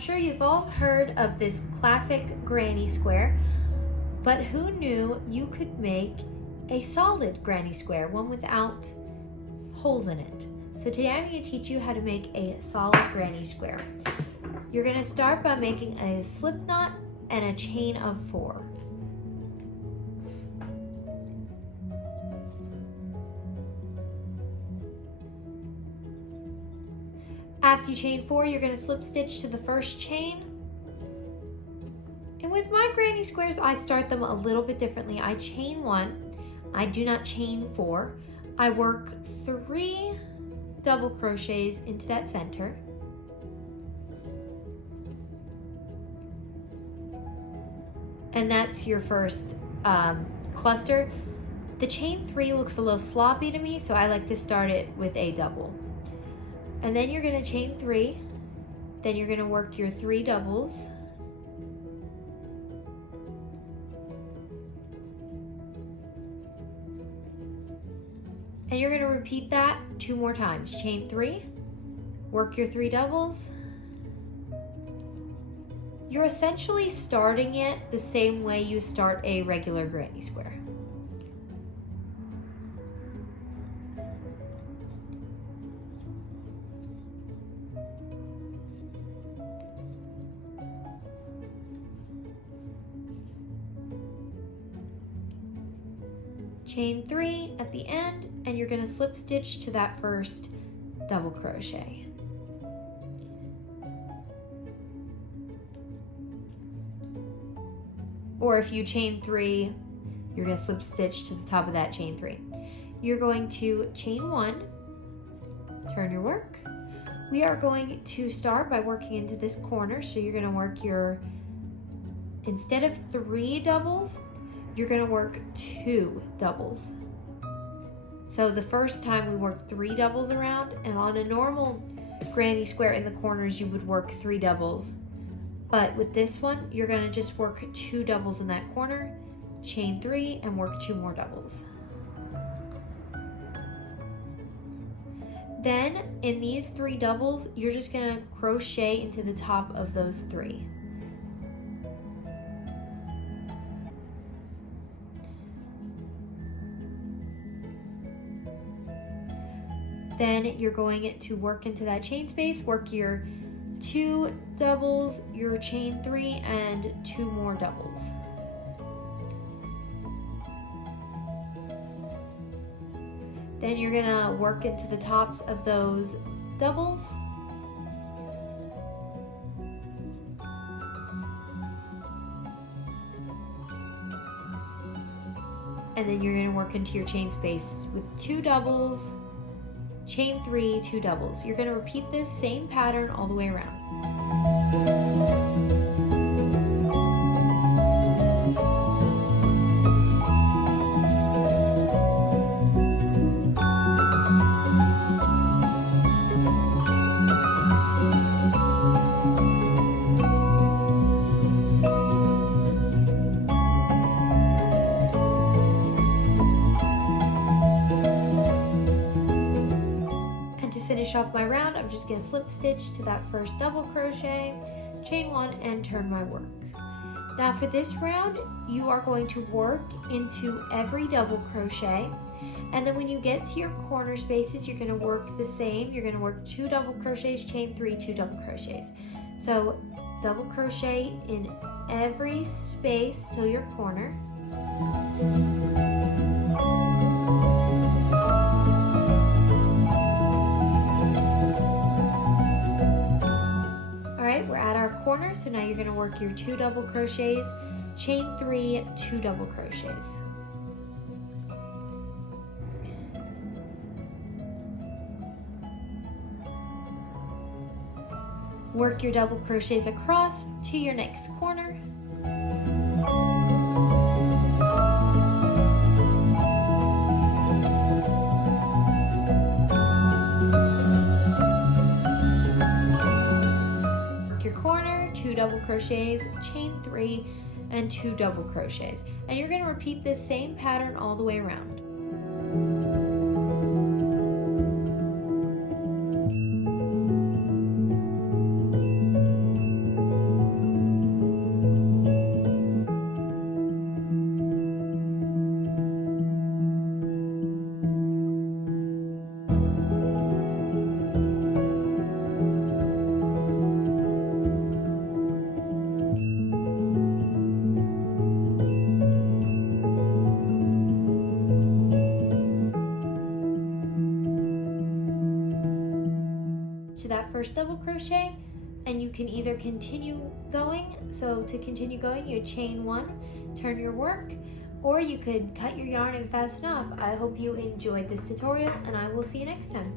sure you've all heard of this classic granny square, but who knew you could make a solid granny square, one without holes in it? So today I'm going to teach you how to make a solid granny square. You're going to start by making a slip knot and a chain of 4. After you chain 4, you're going to slip stitch to the first chain. And with my granny squares, I start them a little bit differently. I chain 1, I do not chain 4. I work 3 double crochets into that center. And that's your first cluster. The chain 3 looks a little sloppy to me, so I like to start it with a double. And then you're going to chain 3, then you're going to work your 3 doubles, and you're going to repeat that 2 more times. Chain 3, work your 3 doubles. You're essentially starting it the same way you start a regular granny square. Chain 3 at the end, and you're going to slip stitch to that first double crochet. Or if you chain 3, you're going to slip stitch to the top of that chain 3. You're going to chain 1, turn your work. We are going to start by working into this corner, so you're going to work your, instead of 3 doubles, you're going to work 2 doubles. So the first time we worked 3 doubles around, and on a normal granny square in the corners you would work 3 doubles. But with this one, you're going to just work 2 doubles in that corner, chain 3, and work 2 more doubles. Then in these 3 doubles, you're just going to crochet into the top of those 3. Then you're going to work into that chain space, work your 2 doubles, your chain 3, and 2 more doubles. Then you're gonna work into the tops of those doubles. And then you're gonna work into your chain space with 2 doubles, chain 3, 2 doubles. You're going to repeat this same pattern all the way around. Finish off my round, I'm just going to slip stitch to that first double crochet, chain 1, and turn my work. Now for this round, you are going to work into every double crochet, and then when you get to your corner spaces, you're going to work the same. You're going to work 2 double crochets, chain 3, 2 double crochets. So double crochet in every space till your corner. Corner, so now you're going to work your 2 double crochets, chain 3, 2 double crochets. Work your double crochets across to your next corner. Corner, 2 double crochets, chain 3, and 2 double crochets. And you're going to repeat this same pattern all the way around. that first double crochet, and you can either continue going. So to continue going, you chain 1, turn your work, or you could cut your yarn and fasten off. I hope you enjoyed this tutorial, and I will see you next time.